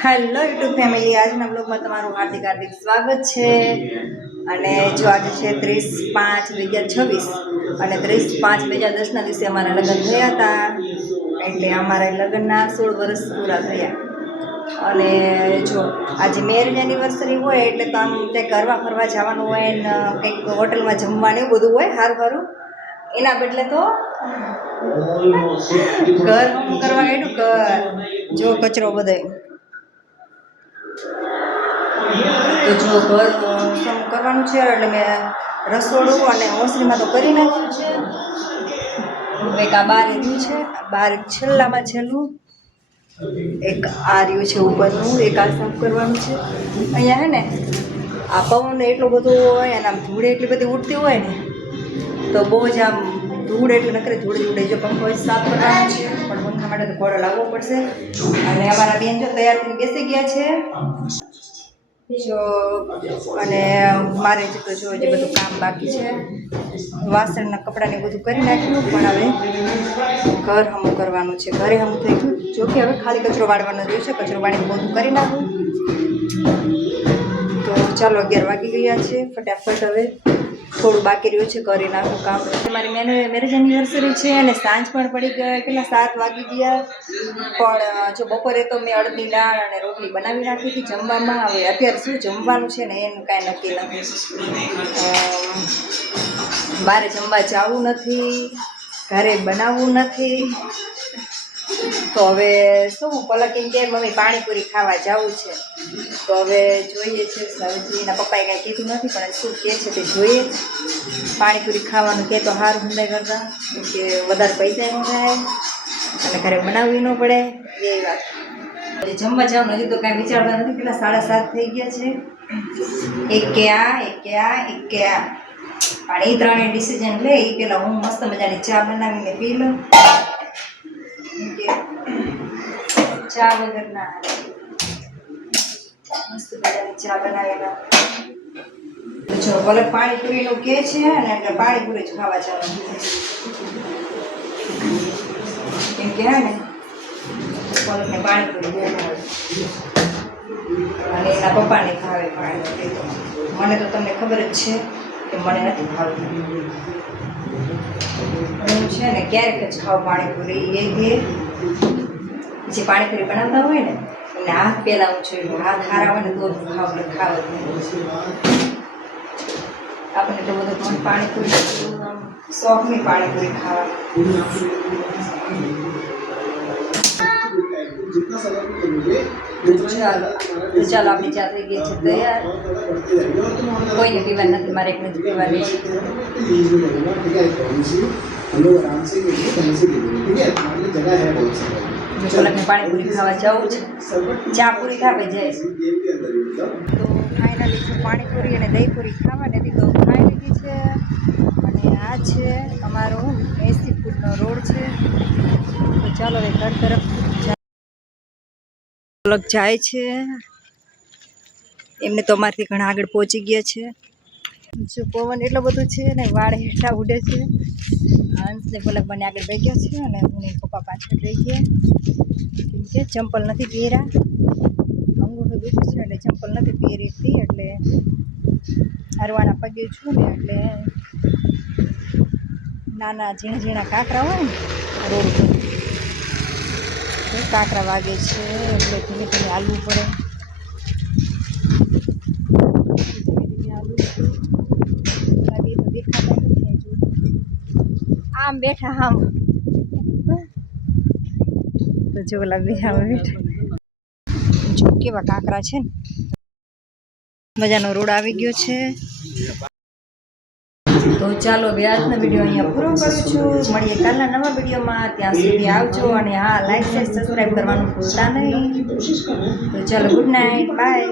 Hello YouTube family, આજના બ્લોગમાં તમારું હાર્દિક હાર્દિક સ્વાગત છે। અને જો આજે છે 30/5/2026 અને 30/5/2010ના દિવસે અમારા લગ્ન થયા હતા। એટલે અમારા લગ્નના 16 વર્ષ પૂરા થયા। અને જો આજે મેરેજ એનિવર્સરી હોય એટલે તો આમ કંઈક ફરવા જવાનું હોય ને કંઈક હોટલમાં જમવાનું એવું બધું હોય સારું સારું। એના બદલે તો ઘર હમ કરવા ગયું ઘર જો કચરો બધે તો જો ઘર સમ કરવાનું છે એટલે મેં રસોડું અને ઓસરીમાં તો કરી નાખ્યું છે। એક આ બાર રહ્યું છે, બાર છેલ્લામાં છેલ્લું એક આ રહ્યું છે ઉપરનું, એક આ સાફ કરવાનું છે। અહીંયા હે ને આ પવન એટલો બધો હોય અને આમ ધૂળ એટલી બધી ઉડતી હોય ને તો બહુ જ આમ ધૂળ એટલે નકરી ધૂળ ઉડે। જો પંખો સાફ કરવાનો છે પણ પંખા માટે તો ઘોડો લાવવો પડશે। અને અમારા બેન જો તૈયાર થઈને બેસી ગયા છે જો। અને મારે જ તો જો જે બધું કામ બાકી છે, વાસણના કપડાને બધું કરી નાખ્યું પણ હવે ઘર હમું કરવાનું છે। ઘરે હમું થઈ ગયું, જો કે હવે ખાલી કચરો વાળવાનો રહ્યો છે, કચરો વાળીને બધું કરી નાખું। તો ચાલો 11 વાગી ગયા છે, ફટાફટ હવે થોડું બાકી રહ્યું છે કરી નાખું કામ। મારી મેરેજ એનિવર્સરી છે અને સાંજ પણ પડી ગઈ, કેટલા 7 વાગી ગયા। પણ જો બપોરે તો મેં અડદની દાળ અને રોટલી બનાવી નાખી હતી જમવામાં। હવે અત્યારે શું જમવાનું છે ને એનું કાંઈ નક્કી નથી। બહાર જમવા જવું નથી, ઘરે બનાવવું નથી, તો હવે શું પલક એમ કે મમ્મી પાણીપુરી ખાવા જવું છે। તો હવે જોઈએ છે, સબ્જીના પપ્પાએ કાંઈ કીધું નથી પણ શું કહે છે તે જોઈએ। પાણીપુરી ખાવાનું કહે તો સારું હંદાય કરતા, કે વધારે પૈસા ન થાય અને ઘરે બનાવવી ન પડે એ વાત। જમવા જવાનું હજી તો કાંઈ વિચારતા નથી, પેલા 7:30 થઈ ગયા છે। એક કે આ પણ એ ત્રણેય ડિસિઝન લે એ પેલા હું મસ્ત મજાની ચા બનાવીને પી લઉં, કે ચા વગર ના મસ્ત મજાની ચા બનાવેલા। જો પલક પાણીપુરીનું કે છે ને એટલે પાણીપુરી જ ખાવા જવાનું કેમ કે હે ને પલકને પાણીપુરી બહુ ભાવે અને એના પપ્પાને ભાવે પાણીપુરી। તો મને તો તમને ખબર જ છે કે મને નથી ભાવતું, હું છે ને ક્યારેક જ ખાવ પાણીપુરી। એ જે પાણીપુરી બનાવતા હોય ને એટલે હાથ પહેલા હું જોઈ હાથ હારા હોય ને તો જ ખાવ જ નહીં। આપણને તો બધું પાણીપુરી શોખની પાણીપુરી ખાવા। તો ચાલો આપણી ચા થઈ ગઈ છે તૈયાર, કોઈને પીવા નથી, મારે એકને જ પીવાની છે। પલકને પાણીપુરી ખાવા જવું છે, ચા પૂરી ખાવા જાય। તો ફાઇનલી જો પાણીપુરી અને દહીંપુરી ખાવાની હતી તો ખાઈ લીધી છે। અને આ છે અમારો 80 ફૂટનો રોડ છે। તો ચાલો હવે ઘર તરફ પલક જાય છે, એમને તો અમારથી ઘણા આગળ પહોંચી ગયા છે। જો પવન એટલો બધો છે ને વાળ હેઠા ઉડે છે। હંસને પલક બંને આગળ બે ગયા છે અને હું પપ્પા પાછળ રહી ગયા, કેમ કે ચંપલ નથી પહેર્યા, અંગૂઠો દુખે છે એટલે ચંપલ નથી પહેરી એટલે હરવાના પગે છું ને એટલે નાના ઝીણા ઝીણા કાંકરા હોય ને રોડ ઉપર કાંકરા વાગે છે એટલે ધીમે ધીમે હાલવું પડે। આમ બેઠા આમ તો જો ઓલા બે આમ બેઠા, જો કેવા કાંકરા છે ને મજાનો રોડ આવી ગયો છે। તો ચાલો હવે આજનો વિડીયો અહીંયા પૂરો કરું છું, મળીએ કાલના નવા વિડીયોમાં। ત્યાં સુધી આવજો અને હા, લાઈક શેર સબસ્ક્રાઈબ કરવાનું ભૂલતા નહીં। તો ચાલો, ગુડ નાઇટ, બાય।